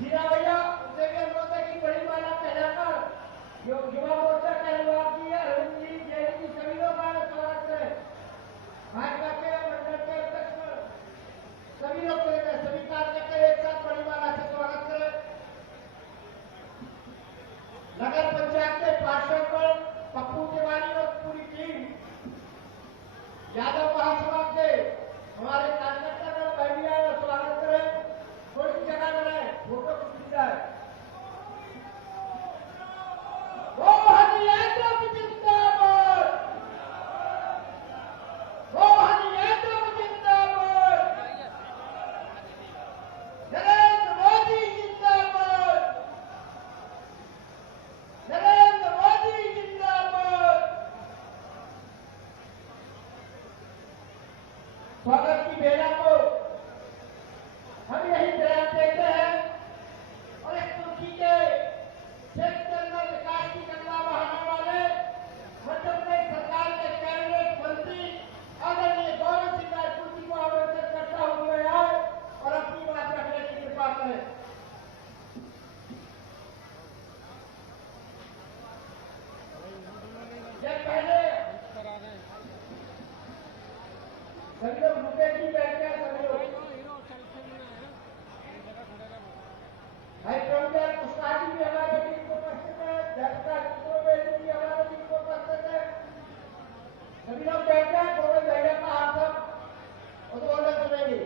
हीरा भैया उनसे भी अनुरोध है कि बड़ी माला पहनाकर युवा मोर्चा के अनुवाद की अरुण जी जैन जी सभी लोग का स्वागत करें। भाजपा के मंडल के अध्यक्ष सभी लोग सभी कार्यकर्ता एक साथ बड़ी माला से स्वागत करें। नगर पंचायत के पार्षद पप्पू तिवारी और पूरी टीम, यादव महासभा के हमारे कार्यकर्ता का भी आए और स्वागत करें। थोड़ी सी जगह बनाए, फोटो खींच जाए। मोहन यादव जिंदाबाद, मोहन यादव जिंदाबाद, नरेंद्र मोदी जिंदाबाद, नरेंद्र मोदी जिंदाबाद। स्वागत की बेला को हम यही बयान देते हैं और इस तुर्की के क्षेत्र में विकास की गंगा बहाने वाले मध्य प्रदेश सरकार के कैबिनेट मंत्री आदरणीय गौरव सिंह राजपूत जी को आमंत्रित करता हूं मैं आए और अपनी बात रखने की कृपा करें। जब पहले सभी लोग रुके की बैठे हैं, सभी लोग हाईड्रोजन पुष्पाजी भी हमारे बीच को उपस्थित है, जगता चित्रोवेदी भी हमारे बीच को उपस्थित है। सभी लोग बैठते हैं, गोविंद भैया का हाथ सब उद्बोधन सुनेंगे।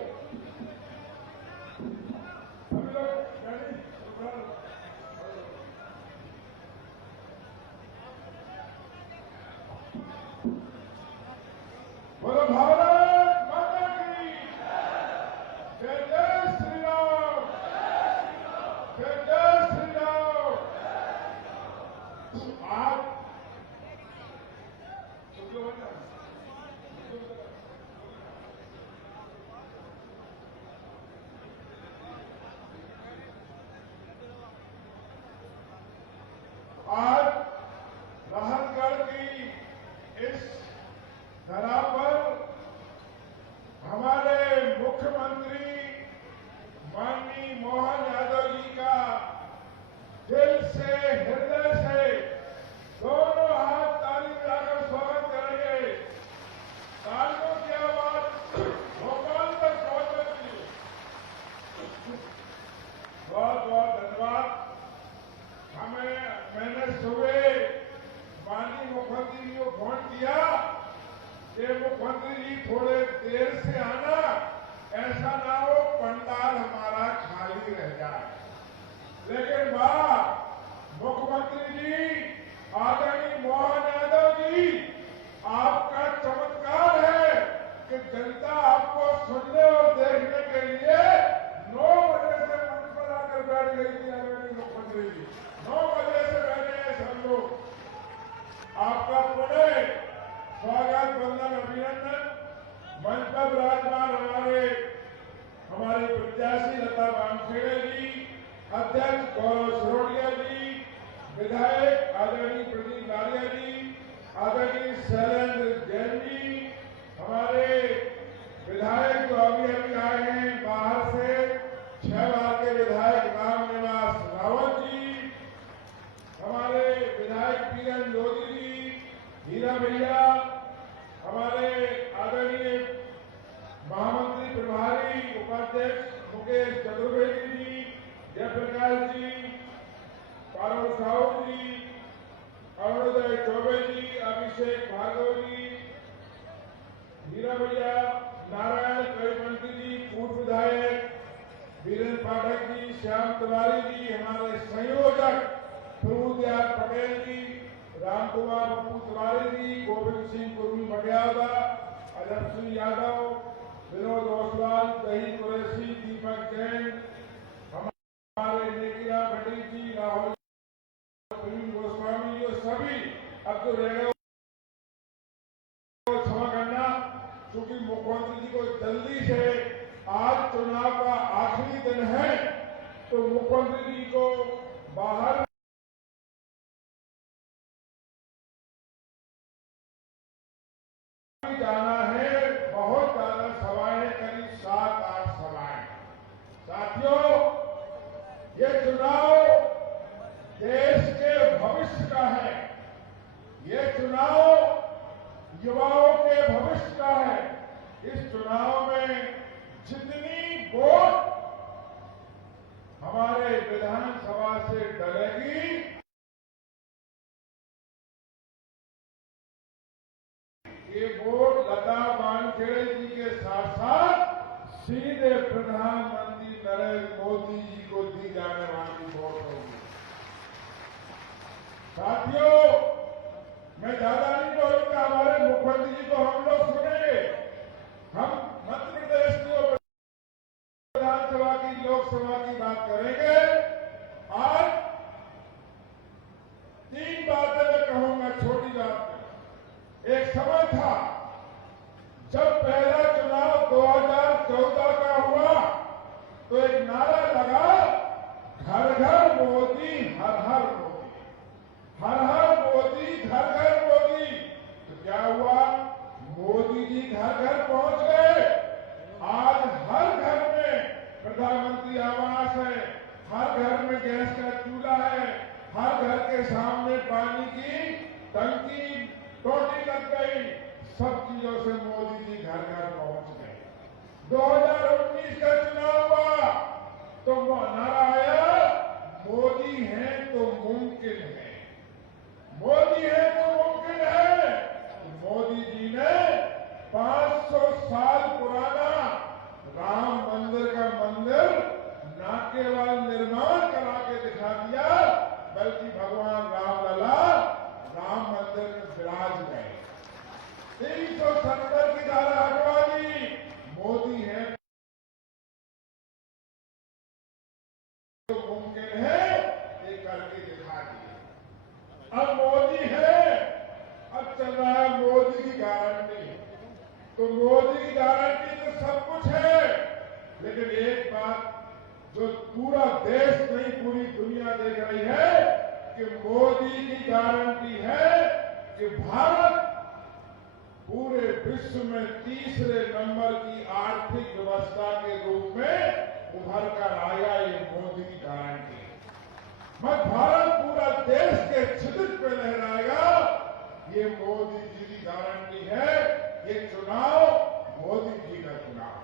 बोलो भारत माता की जय, जय श्री राम, जय जय श्री राम। आज नाहरगढ़ की इस धरा पर हमारे मुख्यमंत्री माननीय मोहन यादव जी का दिल से, हृदय से दोनों हाथ ताली मिलाकर स्वागत करेंगे। तालियों की आवाज भोपाल तक पहुंचने के लिए बहुत बहुत धन्यवाद। मैंने सुबह माननीय मुख्यमंत्री जी को फोन किया कि मुख्यमंत्री जी थोड़े देर से आना, ऐसा ना हो पंडाल हमारा खाली रह जाए। लेकिन वाह मुख्यमंत्री जी आदरणीय मोहन यादव जी, आपका चमत्कार है कि जनता आपको सुनने और देखने के लिए 9 बजे से मंच पर आकर बैठ गई थी। आदरणीय मुख्यमंत्री जी 9 बजे से बैठे हैं सब लोग। आपका पुनः स्वागत, वंदन, अभिनंदन। मंच पर विराजमान हमारे प्रत्याशी लता बामखेड़े जी, अध्यक्ष गौरव सिरोडिया जी, विधायक आदरणीय प्रदीप लालिया जी, आदरणीय शैलेंद्र जैन जी, हमारे विधायक जो अभी आए हैं बाहर से, 6 बार के विधायक राम निवास रावत जी, हमारे विधायक पीएन लोधी जी, हीरा भैया, हमारे आदरणीय महामंत्री प्रभारी उपाध्यक्ष मुकेश चतुर्वेदी जी, जयप्रकाश जी, पारुल साहू जी, अरुणोदय चौबे जी, अभिषेक भार्गव जी, हीरा भैया, नारायण कविमंत्री जी, पूर्व विधायक वीरेंद्र पाठक जी, श्याम तिवारी जी, हमारे संयोजक प्रभुदयाल पटेल जी, राम कुमार बप्पू तिवारी जी, गोविंद सिंह कुर्मी मटियाला, अजब सिंह यादव, विनोद ओसवाल, दही कुरैशी, दीपक जैन, हमारे नेकिरा भट्टी जी, राहुल गोस्वामी, जो सभी अब तो रह गए, क्षमा करना क्योंकि मुख्यमंत्री जी को जल्दी से, आज चुनाव का आखिरी दिन है तो मुख्यमंत्री जी को बाहर जाना है। बहुत ज्यादा सभाएं, करीब 7-8 सभाएं। साथियों ये चुनाव देश के भविष्य का है। ये चुनाव युवाओं के भविष्य का है। इस चुनाव में जितनी वोट हमारे विधानसभा से डलेगी, ये वोट लता वानखेड़े जी के साथ साथ सीधे प्रधानमंत्री नरेंद्र मोदी जी को दी जाने वाली वोट होगी। साथियों, मैं ज्यादा नहीं बोलूंगा, हमारे मुख्यमंत्री जी को हम लोग सुनेंगे। हम मध्य प्रदेश की विधानसभा की, लोकसभा की बात करेंगे। आज 3 बातें मैं कहूंगा, छोटी बात। एक समय था जब पहला चुनाव 2014 का हुआ तो एक नारा लगा, घर घर मोदी, हर हर मोदी, हर हर मोदी, घर घर मोदी। तो क्या हुआ? मोदी जी घर घर पहुंच गए। आज हर घर में प्रधानमंत्री आवास है, हर घर में गैस का चूल्हा है, हर घर के सामने पानी की टंकी, टोटी लग गई। सब चीजों से मोदी जी घर घर पहुंच गए। 2019 का चुनाव हुआ तो नारा आया, मोदी है तो मुमकिन है, मोदी है तो मुमकिन है। तो मोदी जी ने 500 साल पुराना राम मंदिर का मंदिर न केवल निर्माण करा के दिखा दिया, बल्कि भगवान रामलला राम मंदिर में विराज गए। 370 की धारा हटवा दी। मोदी है तो मुमकिन है, ये करके दिखा दिया। अब मोदी है, अब चल रहा है मोदी की गारंटी। तो मोदी की गारंटी तो सब कुछ है, लेकिन एक बात जो पूरा देश नहीं, पूरी दुनिया देख रही है कि मोदी की गारंटी है कि भारत पूरे विश्व में तीसरे नंबर की आर्थिक व्यवस्था के रूप में उभर कर आया। ये मोदी की गारंटी है। मत भारत पूरा देश के छिद्र पे लहराएगा, ये मोदी जी की गारंटी है। ये चुनाव मोदी जी का चुनाव।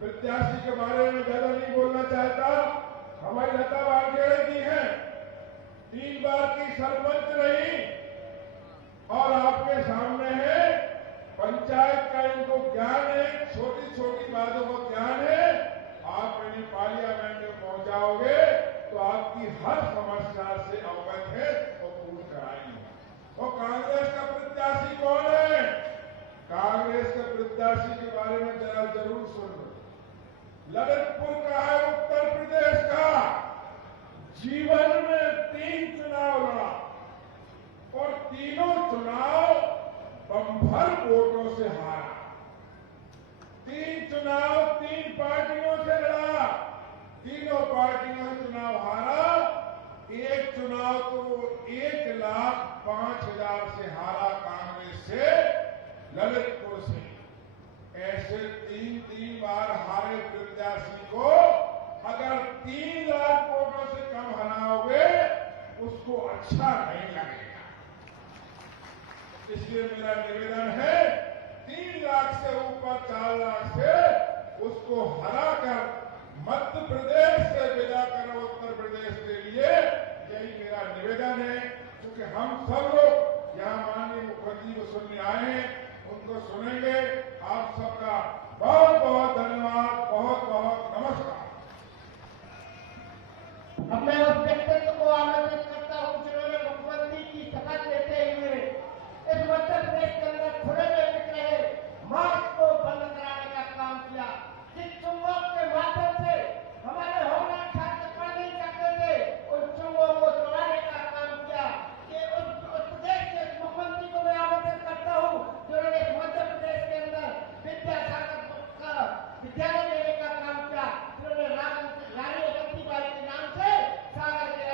प्रत्याशी के बारे में ज्यादा नहीं बोलना चाहता। हमारी लता वानखेड़े जी हैं, 3 बार की सरपंच रही और आपके सामने है। पंचायत का इनको ज्ञान है, छोटी छोटी बातों को ज्ञान है। आप इन्हें पार्लियामेंट में पहुंचाओगे तो आपकी हर समस्या से अवगत है और पूर्ण कराएंगे। और कांग्रेस का प्रत्याशी कौन है? कांग्रेस के प्रत्याशी के बारे में जरा जरूर सुन लो। ललितपुर का है, उत्तर प्रदेश का। जीवन में 3 चुनाव लड़ा और तीनों चुनाव बम्पर वोटों से हारा। 3 चुनाव 3 पार्टियों से लड़ा, तीनों पार्टियों ने चुनाव हारा। एक चुनाव तो 1,05,000 से हारा कांग्रेस से, ललितपुर से। ऐसे 3 बार हारे प्रत्याशी को अगर 3 लाख वोटों से कम हराओगे, उसको अच्छा नहीं लगेगा। इसलिए मेरा निवेदन है, 3 लाख से ऊपर, 4 लाख से उसको हराकर मध्य प्रदेश से विदा करो उत्तर प्रदेश के लिए। यही मेरा निवेदन है। क्योंकि हम सब लोग यहाँ माननीय मुख्यमंत्री को सुनने आए हैं, उनको सुनेंगे। आप सबका बहुत बहुत धन्यवाद, बहुत बहुत नमस्कार। अब मैं उस व्यक्तित्व को आमंत्रित करता हूं जिन्होंने मुख्यमंत्री की शपथ लेते हुए इस मध्य प्रदेश के अंदर खुले में बिक रहे मास्क को बंद कराने का काम किया। जिस चुंगों के माध्यम से हमारे होमगार्ड छात्र पढ़ नहीं सकते थे, उन चुंगों को तोड़ने का काम किया। कि उस प्रदेश के मुख्यमंत्री को मैं आमंत्रित करता हूं जिन्होंने मध्य प्रदेश के अंदर विद्यासागर का विद्यालय लेने का काम किया, जिन्होंने रानी लक्ष्मीबाई के नाम से सागर के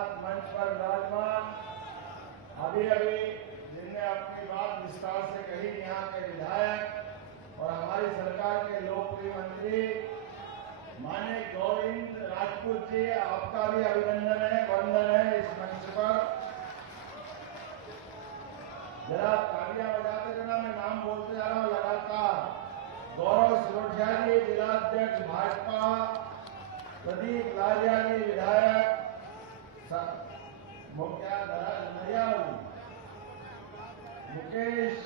साथ मंच पर विराजमान अभी जिनने अपनी बात विस्तार से कही, यहाँ के विधायक और हमारी सरकार के लोकप्रिय मंत्री माननीय गोविंद राजपूत जी, आपका भी अभिनंदन है, वंदन है। इस मंच पर जरा तालियां बजाते रहना, मैं नाम बोलते जा रहा हूँ लगातार। गौरव सिरोठिया जी, जिलाध्यक्ष भाजपा, प्रदीप लालिया जी, विधायक नरियावली, मुकेश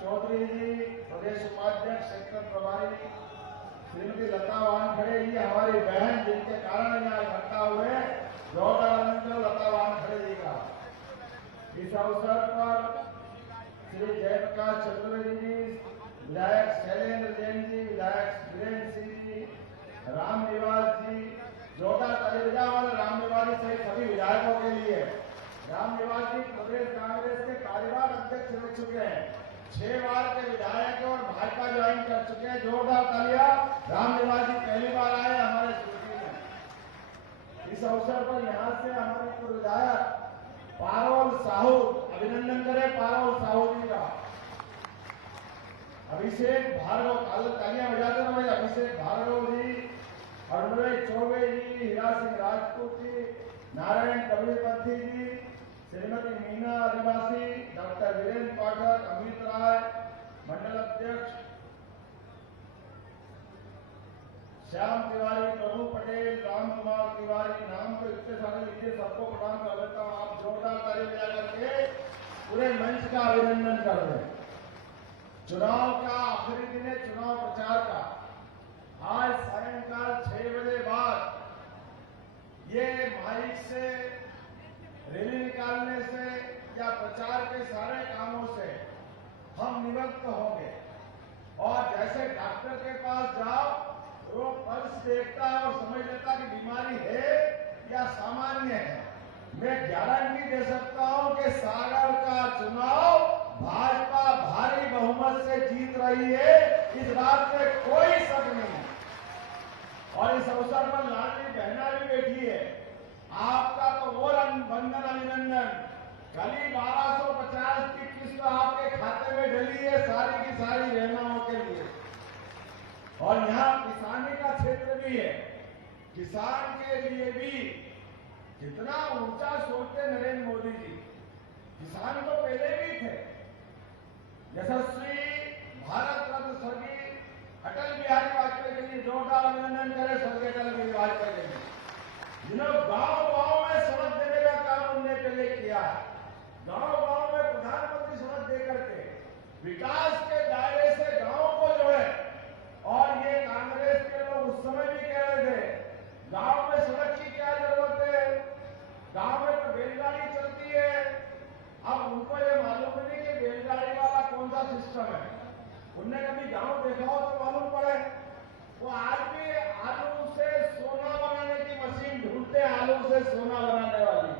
चौधरी जी, प्रदेश उपाध्यक्ष सेक्टर प्रभारी, श्रीमती लता वानखड़े जी, हमारी बहन जिनके कारण यहाँ इकट्ठा हुए, जोरदार लता वानखड़े जी का। इस अवसर पर श्री जयप्रकाश चतुर्वेदी जी, विधायक शैलेंद्र जैन जी, विधायक वीरेंद्र सिंह जी, राम निवास जी, जोरदार तालियां वाले राम निवास जी सहित सभी विधायकों के लिए। राम निवास जी प्रदेश कांग्रेस के कार्यवाहक अध्यक्ष रह चुके हैं, 6 बार के विधायक और भाजपा ज्वाइन कर चुके हैं। जोरदार तालियां। राम निवास जी पहली बार आए हमारे स्टूडियो में। इस अवसर पर यहाँ से हमारे पूर्व विधायक पारोल साहू, अभिनंदन करें पारोल साहू जी का। अभिषेक भार्गव, तालियां बजाते रहे। अभिषेक भार्गव जी, अरुणय चौबे जी, हीरा सिंह राजपूत जी, नारायण कबीरपंथी जी, श्रीमती मीना आदिवासी, डॉक्टर वीरेंद्र पाठक, अमित राय, मंडल अध्यक्ष श्याम तिवारी, प्रभु पटेल, राम कुमार तिवारी, नाम तो इतने सारे लिखे, सबको प्रणाम कर लेता हूँ। आप जोरदार ताली बजा करके पूरे मंच का अभिनंदन कर रहे हैं। चुनाव का आखिरी दिन है, चुनाव प्रचार का। आज सायंकाल 6 बजे बाद ये माइक से रैली निकालने से या प्रचार के सारे कामों से हम निवृत्त होंगे। और जैसे डॉक्टर के पास जाओ, वो पल्स देखता है और समझ लेता कि बीमारी है या सामान्य है। मैं गारंटी दे सकता हूं कि सागर का चुनाव भाजपा भारी बहुमत से जीत रही है, इस बात में कोई शक नहीं। और इस अवसर पर लाडली बहना भी बैठी है, आपका तो और वंदन अभिनंदन। कल ही 1250 की किस्त आपके खाते में डली है, सारी की सारी बहनाओं के लिए। और यहाँ किसानी का क्षेत्र भी है, किसान के लिए भी कितना ऊंचा सोचते नरेंद्र मोदी जी। किसान तो पहले भी थे। यशस्वी भारत रत्न स्वर्गीय अटल बिहारी वाजपेयी के लिए जोरदार अभिनंदन करें। स्वर्गीय अटल बिहारी वाजपेयी के लिए, जिन्होंने गांव-गांव में सड़क देने का काम उन्होंने पहले किया है। गांव-गांव में प्रधानमंत्री सड़क देकर के विकास के दायरे से गांव को जोड़े। और ये कांग्रेस के लोग उस समय भी कह रहे थे, गांव में सड़क की क्या जरूरत है, गांव में तो बैलगाड़ी चलती है। अब उनको ये मालूम नहीं कि बैलगाड़ी वाला कौन सा सिस्टम है। उनने कभी गांव देखा हो तो मालूम पड़े। वो आज भी आलू से सोना बनाने की मशीन ढूंढते, आलू से सोना बनाने वाली।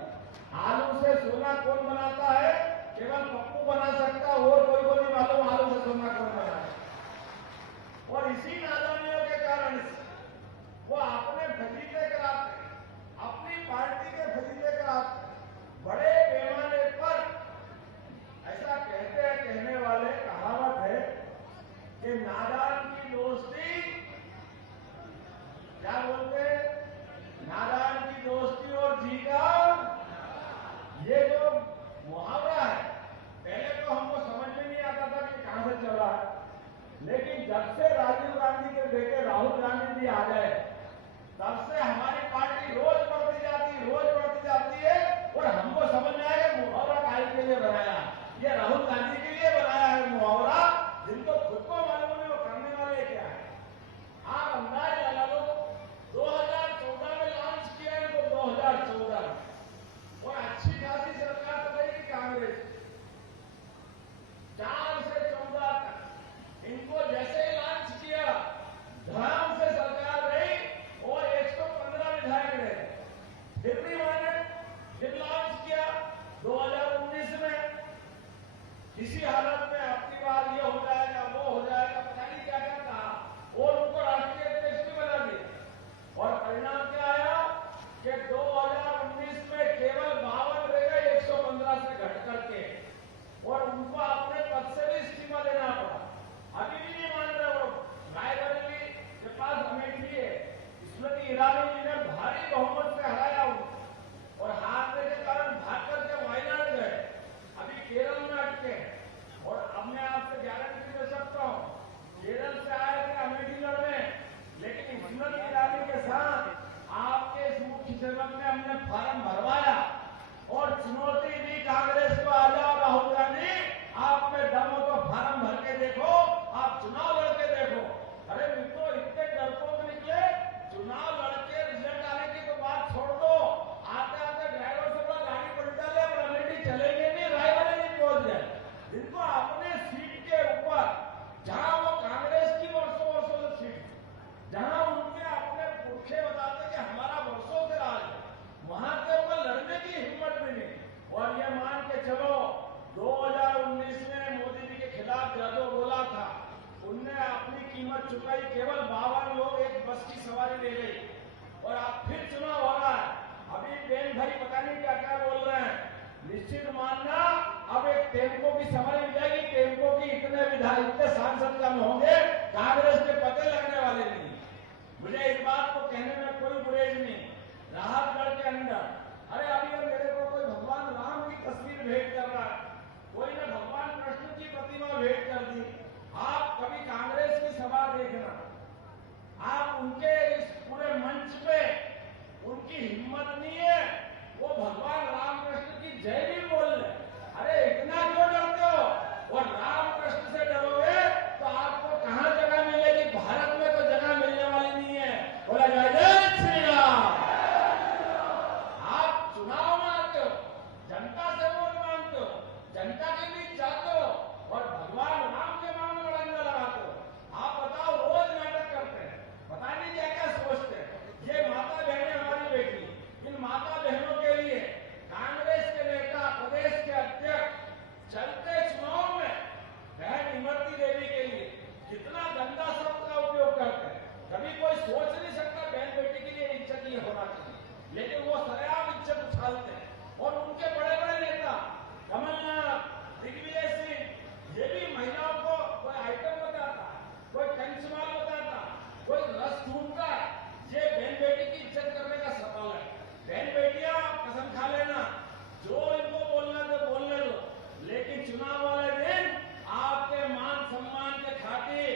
आलू से सोना कौन बनाता है? केवल पप्पू बना सकता, और कोई को नहीं मालूम आलू से सोना कौन बनाता है। और इसी नादानियों के कारण वो अपने फजीले कराते, अपनी पार्टी के फजीले कराते, बड़े पैमाने पर। ऐसा कहते हैं, कहने वाले कहावत है कि नादान की दोस्ती, क्या बोलते हैं, नादान की दोस्ती और जी का, ये जो मुहावरा है, पहले तो हमको समझ में नहीं आता था कि कहां से चला है। लेकिन जब से राजीव गांधी के बेटे राहुल गांधी जी आ गए, तब से हमारी पार्टी रोज बढ़ती जाती है। और हमको समझ में आया मुहावरा काहे के लिए बनाया। ये राहुल गांधी के लिए बनाया है मुहावरा, जिनको खुद को मालूम नहीं वो करने वाले क्या है। आप अंदाज लगा लो, 2014 में लॉन्च किया है तो 2014 और अच्छी खासी सरकार तो रही कांग्रेस 4 से 14 तक। इनको जैसे ही लॉन्च किया, धड़ाम से सरकार रही और 115 विधायक रहे। फिर भी मैंने फिर लॉन्च किया 2019 में, किसी हालत में अपनी बार ये हो जाएगा, वो हो जाएगा, पता नहीं क्या क्या कहा, और उनको राष्ट्रीय अध्यक्ष भी बना दिया। और परिणाम क्या आया कि 2019 में जी ने भारी बहुमत से हराया उनको और हारने के कारण भाग करके वायनाड गए, अभी केरल में अटके हैं। और अब मैं आपसे गारंटी दे सकता हूँ, केरल से आए थे अमेठी लड़ने, लेकिन स्मृति ईरानी के साथ आपके इस मुख्य सेवक ने हमने फार्म भरवाया और चुनौती दी कांग्रेस को, आ जाओ राहुल गांधी, आप में दम हो तो फार्म भर के देखो, आप चुनाव लड़के देखो। अरे मित्रों, इतने डरपोक निकले, चुनाव लड़के रिजल्ट आने की तो बात छोड़ दो, आते आते ड्राइवर से बोला गाड़ी पलटा ले, अब अमेठी चलेंगे नहीं, रायबरेली नहीं पहुंच गए। इनको अपने सीट के ऊपर, जहां वो कांग्रेस की वर्षों वर्षों से सीट, जहां उनके अपने पुरखे बताते कि हमारा वर्षों से राज है, वहां के ऊपर लड़ने की हिम्मत भी नहीं। और ये मान के चलो, 2019 में मोदी जी के खिलाफ जो बोला था, उनने अपनी कीमत चुकाई, केवल 52 लोग एक बस की सवारी ले गई। और अब फिर चुनाव हो रहा है, अभी बेन भाई पता नहीं क्या क्या बोल रहे हैं, निश्चित मानना अब एक टेम्पो की सवारी मिल जाएगी, टेम्पो की इतने विधायक, इतने सांसद कम होंगे, कांग्रेस के पते लगने वाले नहीं। मुझे इस बात को कहने में कोई गुरेज नहीं। राहतगढ़ के अंदर, अरे अभी मेरे को कोई भगवान राम की तस्वीर भेंट कर रहा है, कोई ने भगवान कृष्ण की प्रतिमा भेंट कर दी। आप कभी कांग्रेस की सभा देखना, आप उनके इस पूरे मंच पे उनकी हिम्मत नहीं है वो भगवान रामकृष्ण की जय भी बोल रहे। अरे इतना क्यों डरते हो? और रामकृष्ण से डरोगे तो आपको कहां जगह मिलेगी? भारत में तो जगह मिलने वाली नहीं है। बोला जय जय श्री राम। आप चुनाव में आते हो, जनता से वोट मांगते हो, जनता के बीच जाते हो और भगवान राम के नाम में डंडा लगाते हो। आप बताओ, रोज नाटक करते हैं, पता नहीं क्या क्या सोचते हैं। ये माता बहनें हमारी बेटी, इन माता बहनों के लिए कांग्रेस के नेता, प्रदेश के अध्यक्ष चलते चुनाव में बहन इमरती देवी के लिए कितना गंदा शब्द का उपयोग करते हैं। कभी कोई सोच नहीं सकता बहन बेटी के लिए इज्जत ये होना चाहिए, लेकिन वो सरेआम इज्जत उछालते हैं। और उनके बड़े बड़े नेता कमलनाथ, दिग्विजय सिंह, ये भी महिलाओं को कोई आइटम बताता, कोई कंचमाल बताता, कोई रस ढूंढता। ये बहन बेटी की इज्जत करने का सवाल है। बहन बेटियां कसम खा लेना, जो इनको बोलना तो बोलने दो, लेकिन चुनाव वाले दिन आपके मान सम्मान के खातिर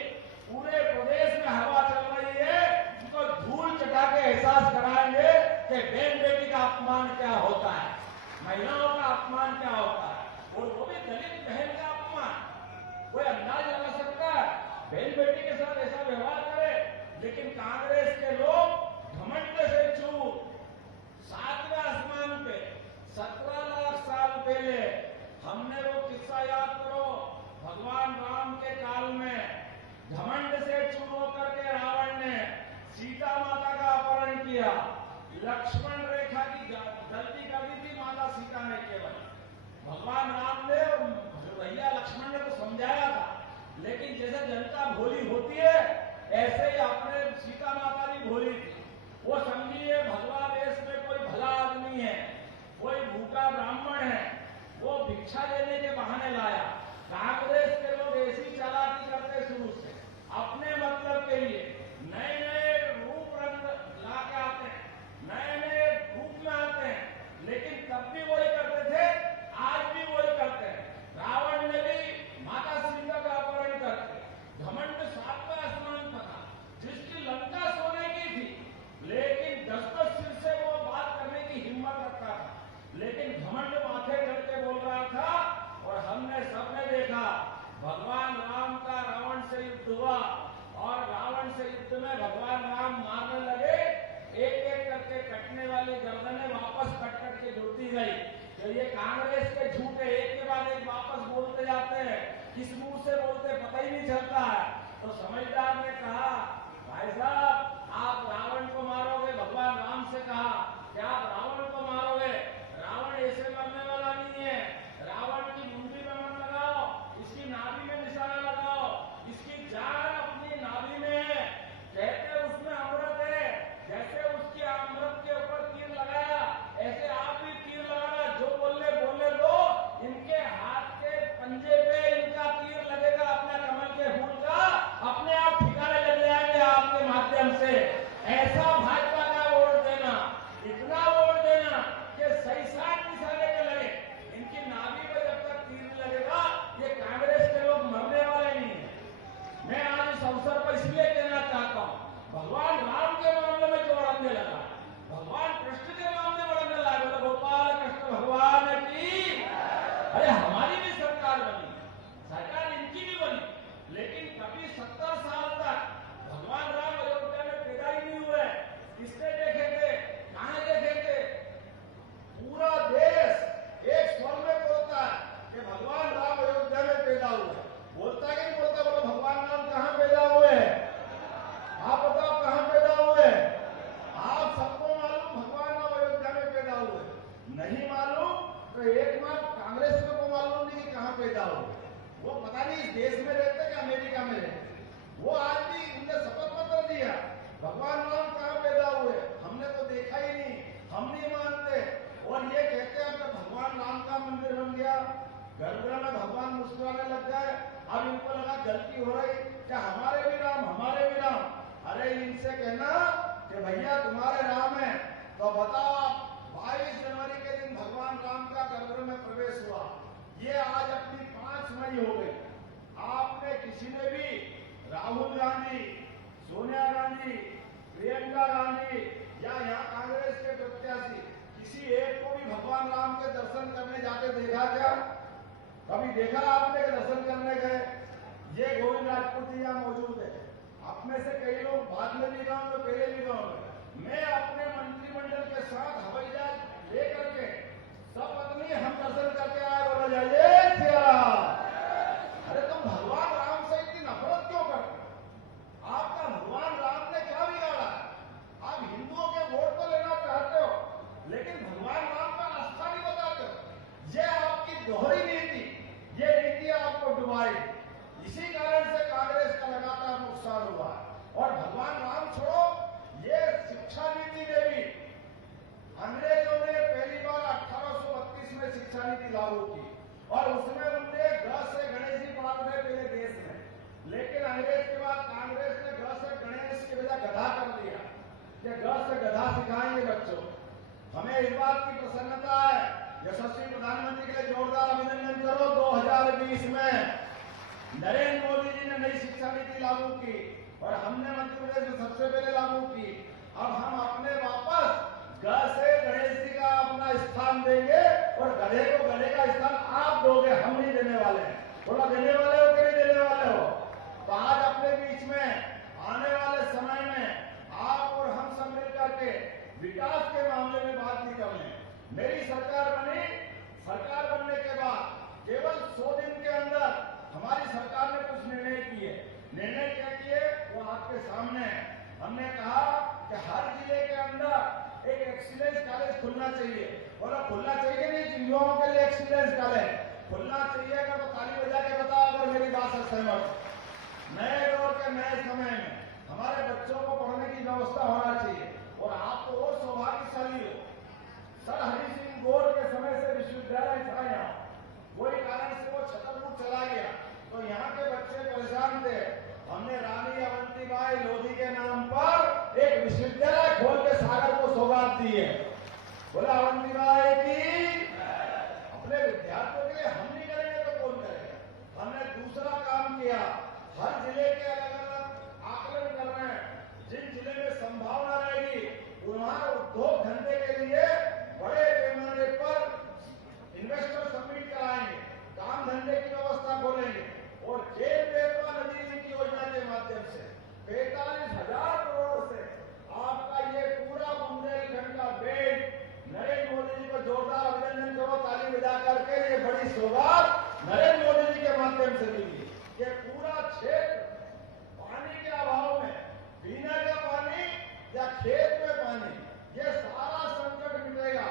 पूरे प्रदेश में हवा चल रही है, उनको धूल चटा के एहसास कराएंगे कि बहन बेटी का अपमान क्या होता है, महिलाओं का अपमान क्या होता है, और वो भी दलित बहन का अपमान। कोई अंदाज लगा सकता है बहन बेटी के साथ ऐसा व्यवहार करे? लेकिन कांग्रेस के लोग घमंड से चूर, 7वें आसमान पे 17 लाख साल पहले हमने वो किस्सा याद करो, भगवान राम के काल में घमंड से चूर होकर के रावण ने सीता माता का अपहरण किया। लक्ष्मण रेखा की गलती कर दी थी माता सीता ने, केवल भगवान राम ने, भैया लक्ष्मण ने तो समझाया था, लेकिन जैसे जनता भोली होती है ऐसे ही अपने सीता माता भी भोली थी। वो समझिए भगवा देश में कोई भला आदमी है, कोई भूखा ब्राह्मण है, वो भिक्षा लेने के बहाने लाया। कांग्रेस के लोग ऐसी चालाकी करते शुरू से, अपने मतलब के लिए नए नए रूप रंग ला के आते हैं, नए नए रूप में आते हैं, लेकिन तब भी वही करते थे, आज भी वही करते हैं। रावण ने भी माता सीता का अपहरण करके घमंड 7वें आसमान पर था, जिसकी लंका सोने की थी, लेकिन 10-10 सिर से वो बात करने की हिम्मत रखता था, लेकिन घमंड माथे करके बोल रहा था। और हमने सबने देखा भगवान राम का रावण से युद्ध हुआ, और रावण से युद्ध में भगवान राम मारने लगे, एक एक करके कटने वाली गर्दनें वापस कट कट के जुड़ती गई। तो ये कांग्रेस के झूठे एक के बाद एक वापस बोलते जाते हैं, किस मुंह से बोलते पता ही नहीं चलता है। तो समझदार ने कहा, भाई साहब आप रावण को मारोगे, भगवान राम से कहा क्या आप रावण को मारोगे? रावण ऐसे मरने वाला नहीं है, रावण की मुंडी में मत लगाओ, इसकी नाभि में निशाना लगाओ, इसकी जान अपनी नाभि में है, कहते उसमें अमृत है, जैसे उसकी अमृत के ऊपर तीर लगाया ऐसे आप भी तीर लगाना, जो बोले बोले दो, इनके हाथ के पंजे पे इनका तीर लगेगा, अपने कमल के फूल का, अपने आप ठिकाने लग जाएंगे आपके माध्यम से। तो बताओ आप 22 जनवरी के दिन भगवान राम का गर्भ में प्रवेश हुआ, ये आज अपनी 5 मई हो गई। आपने किसी ने भी राहुल गांधी, सोनिया गांधी, प्रियंका गांधी या यहाँ कांग्रेस के प्रत्याशी किसी एक को भी भगवान राम के दर्शन करने जाके देखा क्या? कभी देखा आपने दर्शन करने गए? ये गोविंद राजपूत जी यहाँ मौजूद है। आप में से कई लोग बाद में भी गाँव में, पहले भी गाँव में। मैं अपने मंत्रिमंडल के साथ हवाई जहाज लेकर के सब आदमी हम दर्शन करके आए, बोला जाए अरे तुम भगवान राम से इतनी नफरत क्यों करते? आपका भगवान राम ने क्या बिगाड़ा? आप हिंदुओं के वोट तो लेना चाहते हो, लेकिन भगवान राम का रास्ता नहीं बताते हो। ये आपकी दोहरी नीति, ये नीति आपको डुबाई। इसी कारण से कांग्रेस का लगातार नुकसान हुआ। और भगवान राम छोड़ो, ये शिक्षा नीति में भी अंग्रेजों ने पहली बार 1832 में शिक्षा नीति लागू की और उसमें उनने ग से गणेश जी पढ़ाते थे पहले देश में, लेकिन अंग्रेज के बाद कांग्रेस ने ग से गणेश के बजाय गधा कर दिया। ये ग से गधा सिखाएंगे बच्चों। हमें इस बात की प्रसन्नता है, यशस्वी प्रधानमंत्री के लिए जोरदार अभिनंदन करो। 2020 में नरेंद्र मोदी जी ने नई शिक्षा नीति लागू की और हमने मध्य प्रदेश में सबसे पहले लागू की। अब हम अपने वापस ग से गणेश जी का अपना स्थान देंगे और गधे को गधे का स्थान आप दोगे, हम नहीं देने वाले हैं। थोड़ा देने वाले हो कि नहीं देने वाले हो? तो आज अपने बीच में आने वाले समय में आप और हम सब मिल करके विकास के मामले में बात नहीं कर लें। मेरी सरकार बनी, सरकार बनने के बाद केवल 100 दिन के अंदर हमारी सरकार ने कुछ निर्णय किए। निर्णय क्या किए वो आपके सामने है। हमने कहा कि हर जिले के अंदर एक एक्सीलेंस कॉलेज खुलना चाहिए। बोला खुलना चाहिए नहीं, युवाओं के लिए एक्सीलेंस कॉलेज खुलना चाहिए। अगर तो ताली बजा के बताओ अगर मेरी बात से सहमत। नए दौर के नए समय में हमारे बच्चों को पढ़ने की व्यवस्था होना चाहिए और आप तो और सौभाग्यशाली हो। सर हरि सिंह गौर के समय से विश्वविद्यालय था यहाँ, वही कारण से वो छतरपुर चला गया तो यहाँ के बच्चे परेशान थे। हमने रानी अवंतीबाई लोधी के नाम पर एक विश्वविद्यालय खोल के सागर को सौगात दी है। बोला अवंतीबाई की अपने विद्यार्थियों के लिए हम नहीं करेंगे तो कौन करेगा? हमने दूसरा काम किया, हर जिले के अलग अलग आकलन कर रहे हैं। जिन जिले में संभावना रहेगी वहां उद्योग धंधे के लिए बड़े पैमाने पर इन्वेस्टर समिट कराएंगे, काम धंधे की व्यवस्था खोलेंगे और जेल बेतवा नदी लिंक योजना के माध्यम से 45,000 करोड़ से आपका ये पूरा बुंदेलखंड का बेड। नरेंद्र मोदी जी को जोरदार अभिनंदन करो, ताली बजा करके। ये बड़ी सौगात नरेंद्र मोदी जी के माध्यम से मिली। ये पूरा क्षेत्र पानी के अभाव में, पीने का पानी या खेत में पानी, ये सारा संकट मिटेगा।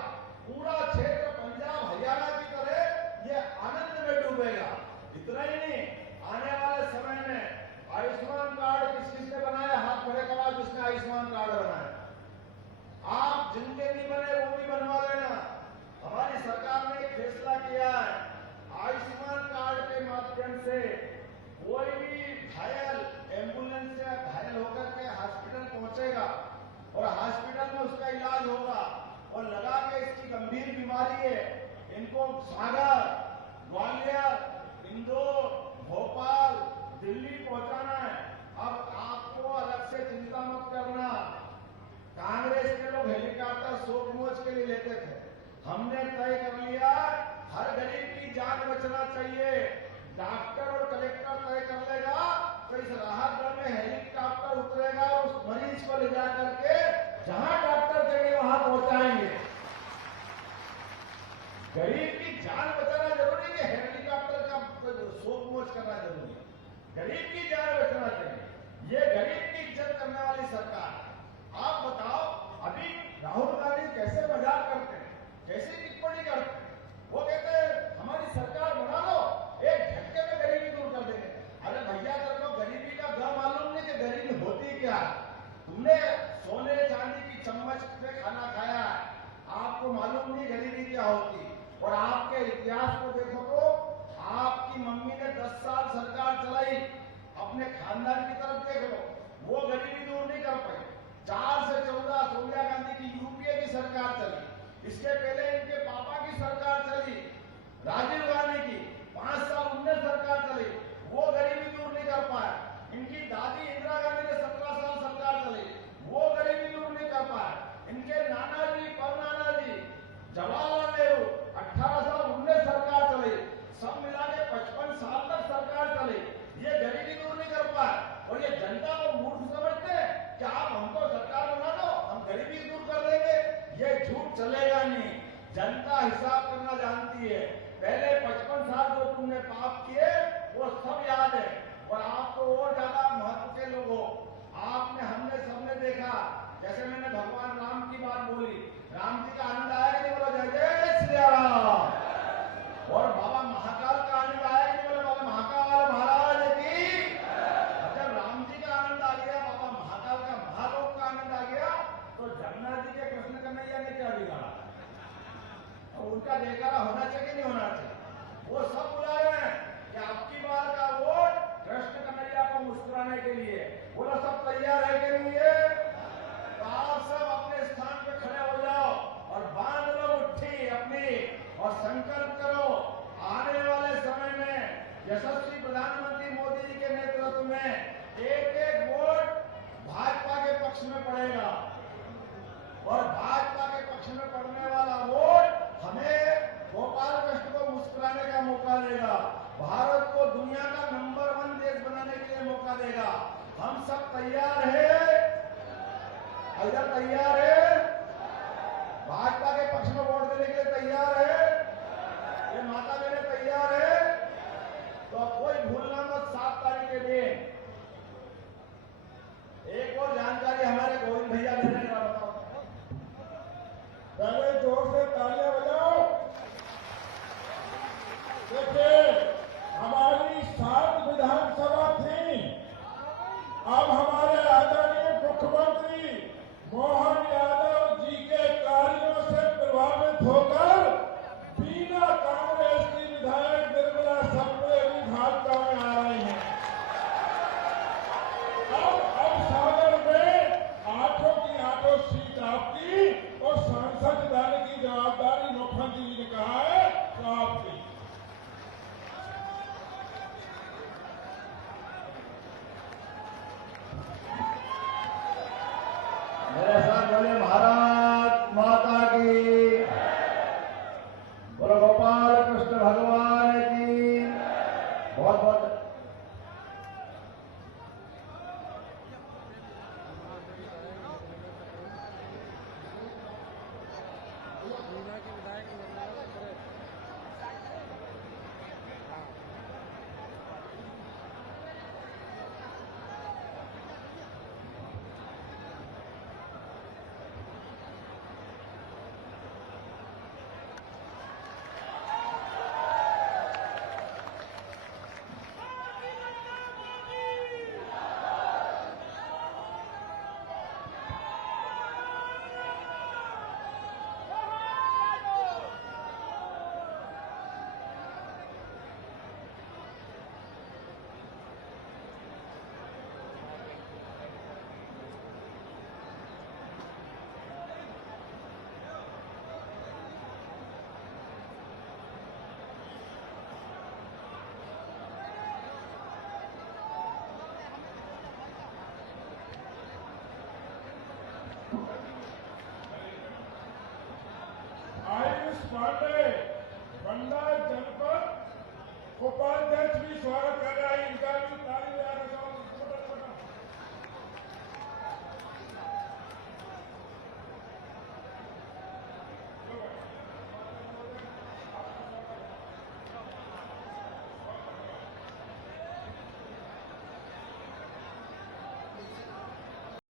पूरा क्षेत्र पंजाब हरियाणा की तरह ये आनंद में डूबेगा। इतना ही नहीं, आने वाले समय में आयुष्मान कार्ड किस किसने बनाया? हाथ खड़े करा जिसने आयुष्मान कार्ड बनाया। आप जिनके नहीं बने वो भी बनवा लेना। हमारी सरकार ने एक फैसला किया है, आयुष्मान कार्ड के माध्यम से कोई भी घायल एम्बुलेंस से घायल होकर के हॉस्पिटल पहुंचेगा और हॉस्पिटल में उसका इलाज होगा और लगा के इसकी गंभीर बीमारी है, इनको सागर, ग्वालियर, इंदौर, भोपाल, दिल्ली पहुंचाना है। अब आपको अलग से चिंता मत करना। कांग्रेस के लोग हेलीकॉप्टर शोक मोज के लिए लेते थे, हमने तय कर लिया हर गरीब की जान बचना चाहिए। डॉक्टर और कलेक्टर तय कर लेगा तो इस राहत दल में हेलीकॉप्टर उतरेगा और उस मरीज को ले जा करके जहां डॉक्टर कहेंगे वहां पहुंचाएंगे। गरीब की जान बचाना जरूरी है, हेलीकॉप्टर का शोक मोज करना जरूरी है। गरीब की जान बचना चाहिए। ये गरीब की इज्जत करने वाली सरकार है। आप बताओ अभी राहुल गांधी कैसे मजाक करते हैं, कैसे टिप्पणी करते हैं? वो कहते हैं हमारी सरकार बना लो, एक झटके में गरीबी दूर कर देंगे। अरे भैया तेरे को गरीबी का ग मालूम नहीं कि गरीबी होती क्या? तुमने सोने चांदी की चम्मच पे खाना खाया है, आपको मालूम नहीं गरीबी क्या होती। और आपके इतिहास को देखो तो आपकी मम्मी ने 10 साल सरकार चलाई, अपने खानदान की तरफ देख लो, वो गरीबी दूर नहीं कर पाई। 4 से 14 सोनिया गांधी की यूपीए की सरकार इसके पहले इनके पापा की सरकार चली, राजीव गांधी की 5 साल उनने सरकार चली, वो गरीबी दूर नहीं कर पाए। इनकी दादी इंदिरा गांधी ने 17 साल सरकार चली, वो गरीबी दूर नहीं कर पाए। इनके नाना जी, परनाना जी, जवाहरलाल नेहरू 18 साल उनने सरकार चली, सब मिला के 55 साल तक सरकार चली, ये गरीबी दूर नहीं कर पाए। और ये जनता को मूर्ख समझते हैं कि आप हमको सरकार बना दो, हम गरीबी दूर कर देंगे, ये झूठ चलेगा नहीं। जनता हिसाब करना जानती है। पहले 55 साल जो तुमने पाप किए वो सब याद है, और आपको और ज्यादा महत्व के लोगों, आपने, हमने, सबने देखा, जैसे मैंने भगवान राम की बात बोली, राम जी का आनंद आया कि नहीं? बोलो जय जय श्री राम। और बाबा महाकाल का आनंद आया कि नहीं? बोले बाबा महाकाल महाराज की। जब राम जी का आनंद आ गया, बाबा महाकाल का, महालोक का आनंद आ गया, तो जगन्नाथ जी के कृष्ण कन्हैया ने क्या बिगाड़ा? उनका जयकारा होना चाहिए कि नहीं होना चाहिए? वो सब बुला रहे हैं कि आपकी बार का वोट कृष्ण कन्हैया को मुस्कुराने के लिए। बोला सब तैयार है कि नहीं है? तो आप सब अपने स्थान पे खड़े हो जाओ और बांध लो मुट्ठी अपनी और संकल्प करो, आने वाले समय में यशस्वी प्रधानमंत्री मोदी जी के नेतृत्व में एक एक वोट भाजपा के पक्ष में पड़ेगा, और भाजपा के पक्ष में पड़ने वाला वोट हमें गोपाल कृष्ण को मुस्कुराने का मौका देगा, भारत को दुनिया का नंबर 1 देश बनाने के लिए मौका देगा। हम सब तैयार हैं? अगर तैयार है, भाजपा के पक्ष में वोट देने के लिए तैयार है? ये माता बहने तैयार है? तो कोई भूलना मत, 7 तारीख के दिन एक और जानकारी हमारे गोविंद भैया दे रहे हैं, बताओ। पहले जोर से तालियां बजाओ। देखिए, हमारी 7 विधानसभा थी, अब हमारे आदरणीय मुख्यमंत्री मोहन यादव जी के कार्यों से प्रभावित होकर